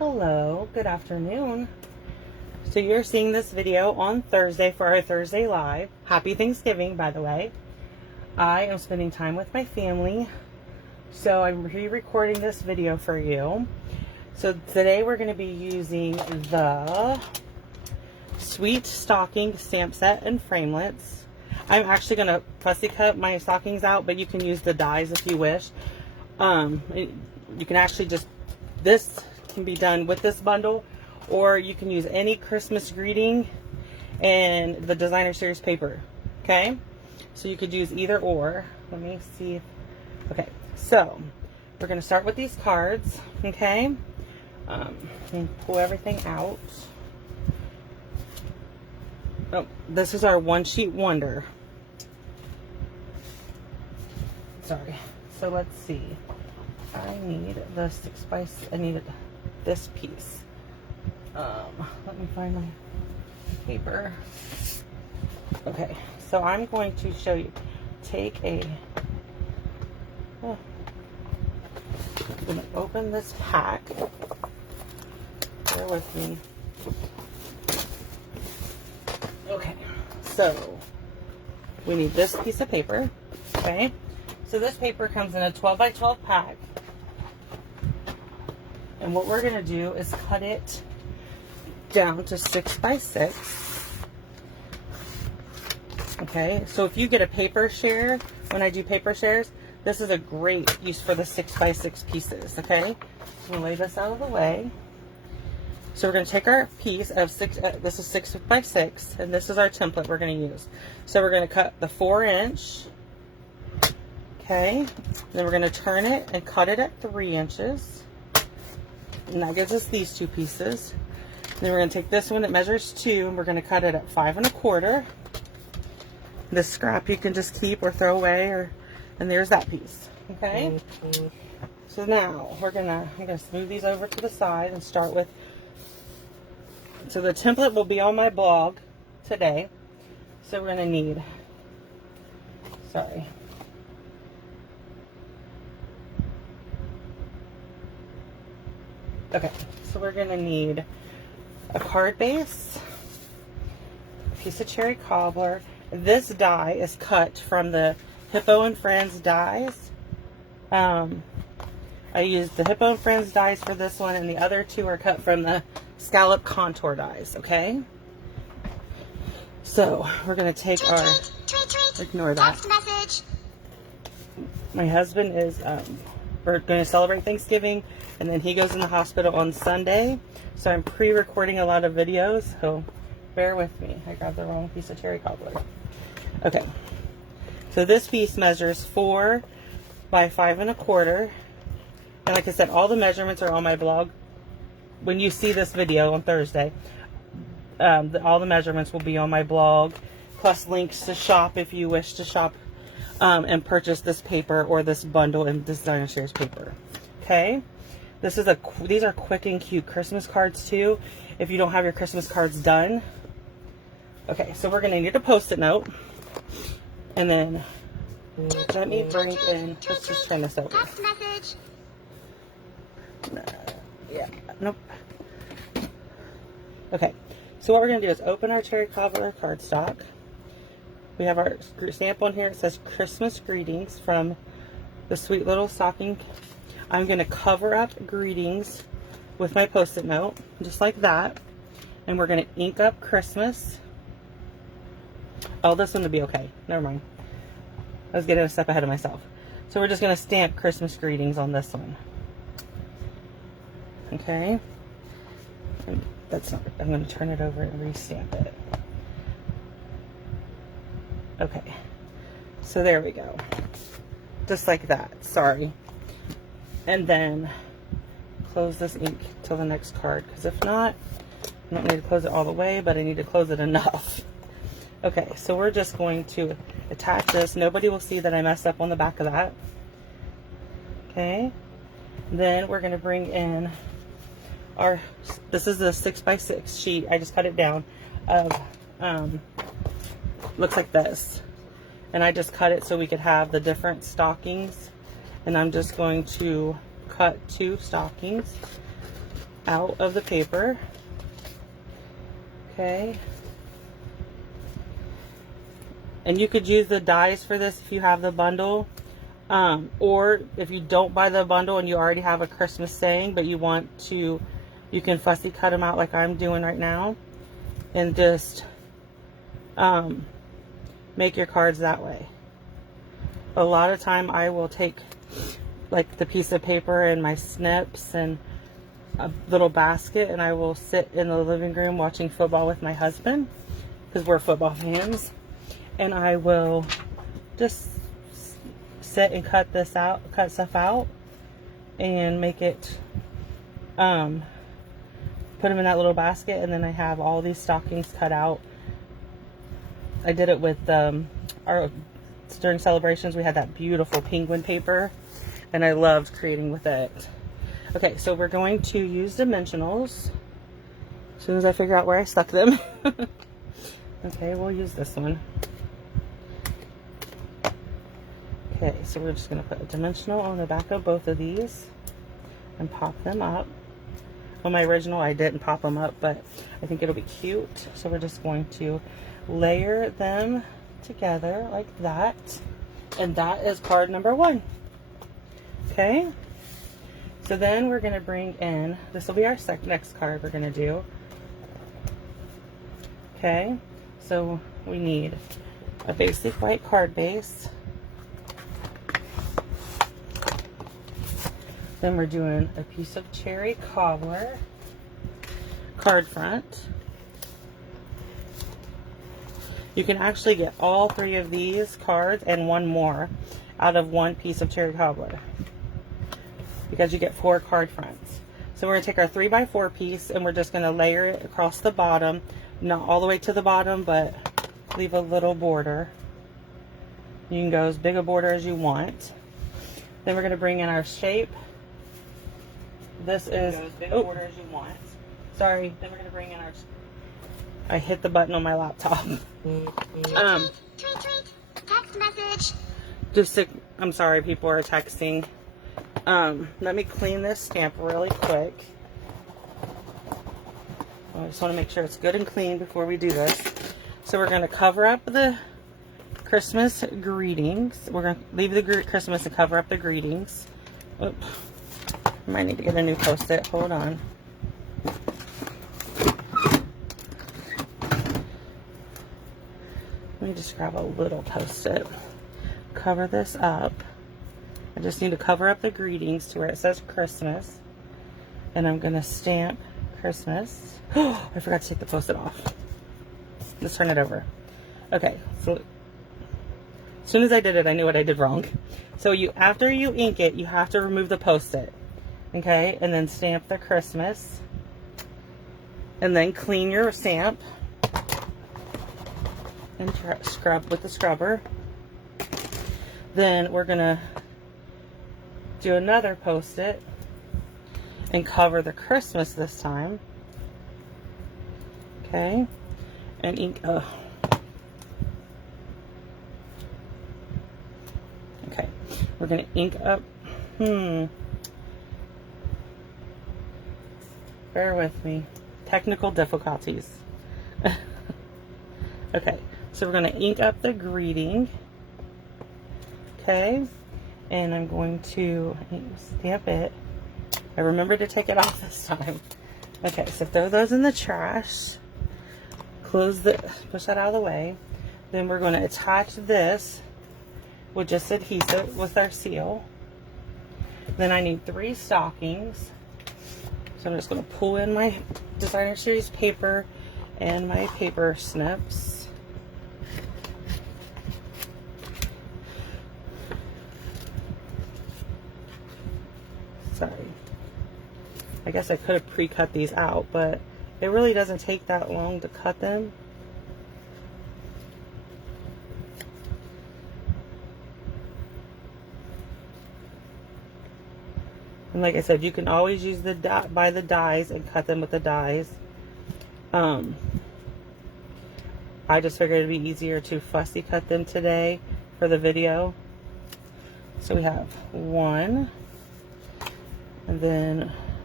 Hello, good afternoon. So you're seeing this video on Thursday for our Thursday Live. Happy Thanksgiving, by the way. I am spending time with my family, so I'm re-recording this video for you. So today we're going to be using the Sweet Stocking Stamp Set and Framelits. I'm actually going to fussy cut my stockings out, but you can use the dies if you wish. You can actually just, this can be done with this bundle, or you can use any Christmas greeting and the designer series paper. Okay, so you could use either or. Let me see. Okay, so we're going to start with these cards. Okay, and pull everything out. Oh, this is our one sheet wonder. Sorry. So let's see. I need the 6x6. I needed this piece. Let me find my paper. Okay, so I'm going to show you. Take a. I'm going to open this pack. Bear with me. Okay, so we need this piece of paper. Okay, so this paper comes in a 12 by 12 pack. And what we're going to do is cut it down to 6 by 6. Okay, so if you get a paper share, when I do paper shares, this is a great use for the 6 by 6 pieces. Okay, I'm going to lay this out of the way. So we're going to take our piece of 6, this is 6 by 6, and this is our template we're going to use. So we're going to cut the 4-inch. Okay, then we're going to turn it and cut it at 3 inches. And that gives us these two pieces. Then we're going to take this one that measures 2, and we're going to cut it at 5 1/4. This scrap you can just keep or throw away, and there's that piece. Okay. So now I'm gonna smooth these over to the side and start with. So the template will be on my blog today. So we're gonna need. Sorry. Okay, so we're going to need a card base, a piece of cherry cobbler. This die is cut from the Hippo and Friends dies. I used the Hippo and Friends dies for this one, and the other two are cut from the Scallop Contour dies, okay? So, we're going to take our... Ignore that. My husband is... we're going to celebrate Thanksgiving, and then he goes in the hospital on Sunday. So I'm pre-recording a lot of videos, so bear with me. I grabbed the wrong piece of cherry cobbler. Okay, so this piece measures 4 by 5 1/4. And like I said, all the measurements are on my blog. When you see this video on Thursday, all the measurements will be on my blog, plus links to shop if you wish to shop and purchase this paper or this bundle in designer series paper. Okay, these are quick and cute Christmas cards too, if you don't have your Christmas cards done. Okay, so we're gonna need a Post-it note, and then let me bring in. Let's just turn this over. Yeah, nope. Okay, so what we're gonna do is open our cherry cobbler cardstock. We have our stamp on here. It says Christmas Greetings from the Sweet Little Stocking. I'm going to cover up greetings with my Post-it note, just like that. And we're going to ink up Christmas. Oh, this one would be okay. Never mind. I was getting a step ahead of myself. So we're just going to stamp Christmas Greetings on this one. Okay. And that's not, I'm going to turn it over and re-stamp it. Okay, so there we go, just like that. Sorry. And then close this ink till the next card, because if not, I don't need to close it all the way, but I need to close it enough. Okay, so we're just going to attach this. Nobody will see that I messed up on the back of that. Okay, then we're going to bring in our, this is a 6 by 6 sheet. I just cut it down of looks like this, and I just cut it so we could have the different stockings, and I'm just going to cut 2 stockings out of the paper. Okay. And you could use the dies for this if you have the bundle. Or if you don't buy the bundle and you already have a Christmas saying, but you want to, you can fussy cut them out like I'm doing right now. And just make your cards that way. A lot of time I will take like the piece of paper and my snips and a little basket, and I will sit in the living room watching football with my husband because we're football fans, and I will just sit and cut stuff out and make it put them in that little basket, and then I have all these stockings cut out. I did it with during celebrations we had that beautiful penguin paper, and I loved creating with it. Okay, so we're going to use dimensionals as soon as I figure out where I stuck them. Okay, we'll use this one. Okay, so we're just going to put a dimensional on the back of both of these and pop them up. On my original I didn't pop them up, but I think it'll be cute. So we're just going to layer them together like that. And that is card number 1. Okay, so then we're going to bring in, this will be our next card we're going to do. Okay, so we need a basic white card base. Then we're doing a piece of cherry cobbler, card front. You can actually get all 3 of these cards and one more out of one piece of cherry cobbler, because you get 4 card fronts. So we're going to take our 3x4 piece and we're just going to layer it across the bottom, not all the way to the bottom, but leave a little border. You can go as big a border as you want. Then we're going to bring in our shape. This is as big a border as you want. Sorry. Then we're going to bring in our, I hit the button on my laptop. Text message. Just to, I'm sorry, people are texting. Let me clean this stamp really quick. I just want to make sure it's good and clean before we do this. So we're going to cover up the Christmas greetings. We're going to leave the Christmas and cover up the greetings. Oops. I might need to get a new Post-it. Hold on. Let me just grab a little Post-it. Cover this up. I just need to cover up the greetings to where it says Christmas. And I'm going to stamp Christmas. Oh, I forgot to take the Post-it off. Let's turn it over. Okay, so as soon as I did it, I knew what I did wrong. So after you ink it, you have to remove the Post-it. Okay, and then stamp the Christmas. And then clean your stamp. And scrub with the scrubber. Then we're going to do another Post-it and cover the Christmas this time. Okay, and ink. Okay, we're going to ink up. Bear with me. Technical difficulties. Okay, so we're going to ink up the greeting. Okay, and I'm going to stamp it. I remembered to take it off this time. Okay, so throw those in the trash. Push that out of the way. Then we're going to attach this with just adhesive with our seal. Then I need 3 stockings. So I'm just going to pull in my designer series paper and my paper snips. Sorry. I guess I could have pre-cut these out, but it really doesn't take that long to cut them. And like I said, you can always use buy the dies and cut them with the dies. I just figured it'd be easier to fussy cut them today for the video. So we have 1, and then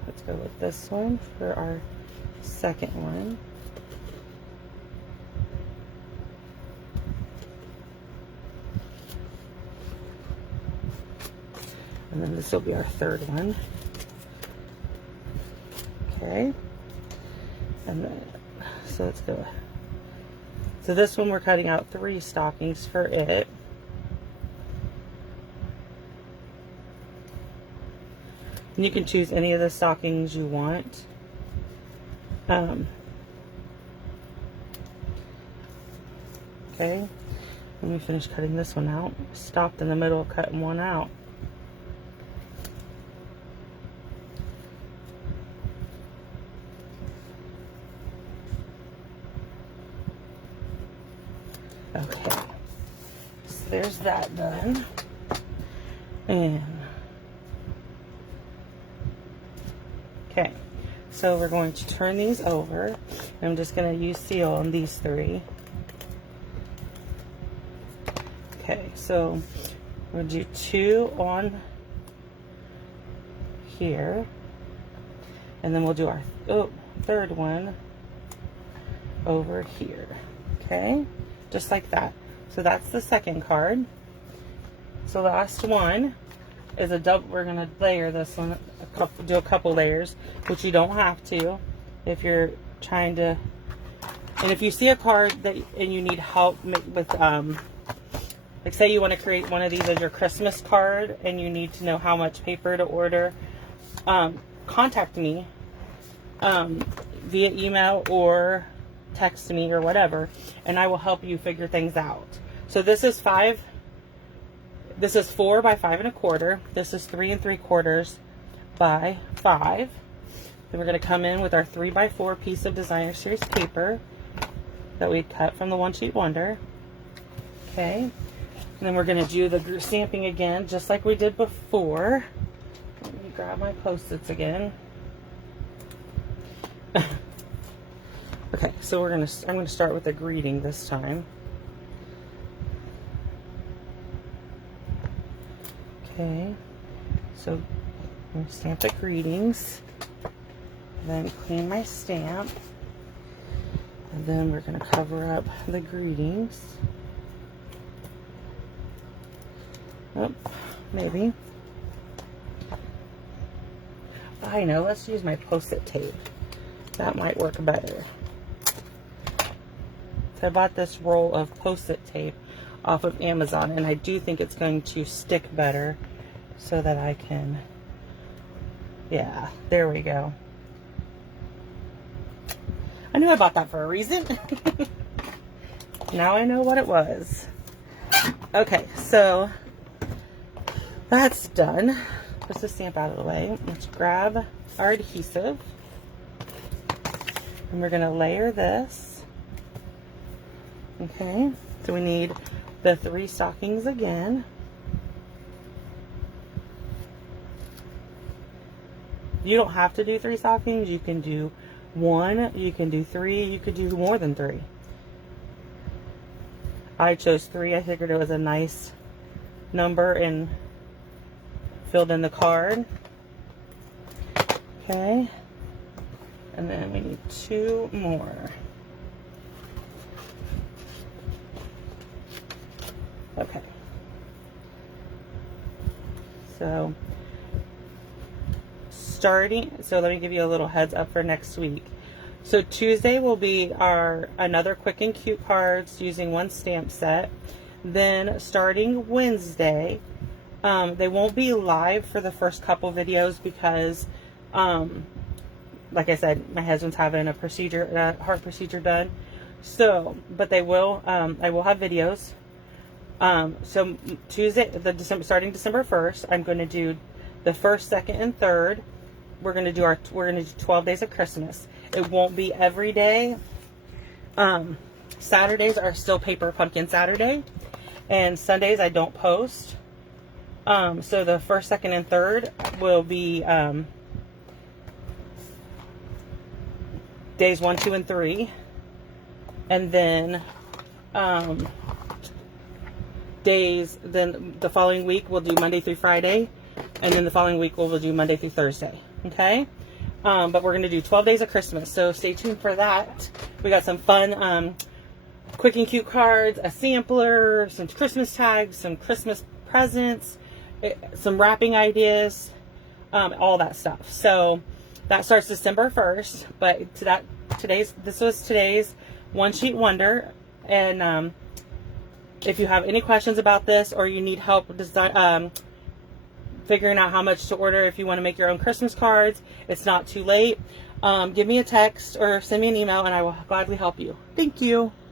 let's go with this one for our second one. And then this will be our third one. Okay. And then, so let's go. So this one we're cutting out 3 stockings for it. And you can choose any of the stockings you want. Okay. When we finish cutting this one out, stopped in the middle of cutting one out. Okay, so there's that done. And okay, so we're going to turn these over. I'm just going to use seal on these 3. Okay, so we'll do 2 on here, and then we'll do our third one over here. Okay, just like that. So that's the second card. So the last one is a double. We're gonna layer this one, do a couple layers, which you don't have to if you're trying to. And if you see a card that and you need help with, like say you want to create one of these as your Christmas card and you need to know how much paper to order, contact me via email or text me or whatever, and I will help you figure things out. So this is 4 by 5 1/4. This is 3 3/4 by 5. Then we're going to come in with our 3 by 4 piece of designer series paper that we cut from the One Sheet Wonder. Okay, and then we're going to do the stamping again, just like we did before. Let me grab my Post-its again. Okay, so I'm gonna start with a greeting this time. Okay, so I'm gonna stamp the greetings, then clean my stamp, and then we're gonna cover up the greetings. Oh, maybe. I know, let's use my Post-it tape. That might work better. So I bought this roll of Post-it tape off of Amazon, and I do think it's going to stick better so that I can, yeah, there we go. I knew I bought that for a reason. Now I know what it was. Okay, so that's done. Put the stamp out of the way. Let's grab our adhesive, and we're going to layer this. Okay, so we need the 3 stockings again. You don't have to do 3 stockings. You can do 1, you can do 3, you could do more than 3. I chose 3. I figured it was a nice number and filled in the card. Okay, and then we need 2 more. Okay, so let me give you a little heads up for next week. So Tuesday will be our another quick and cute cards using 1 stamp set. Then starting Wednesday, they won't be live for the first couple videos because, like I said, my husband's having a procedure, heart procedure done. So, but they will, I will have videos. So Tuesday, starting December 1st, I'm going to do the 1st, 2nd, and 3rd. We're going to do 12 days of Christmas. It won't be every day. Saturdays are still Paper Pumpkin Saturday, and Sundays I don't post. So the 1st, 2nd, and 3rd will be days 1, 2, and 3, and then then the following week we'll do Monday through Friday, and then the following week we'll do Monday through Thursday. Okay, but we're going to do 12 days of Christmas, so stay tuned for that. We got some fun quick and cute cards, a sampler, some Christmas tags, some Christmas presents, some wrapping ideas, all that stuff. So that starts December 1st, but this was today's one sheet wonder. And if you have any questions about this, or you need help figuring out how much to order, if you want to make your own Christmas cards, it's not too late. Give me a text or send me an email and I will gladly help you. Thank you.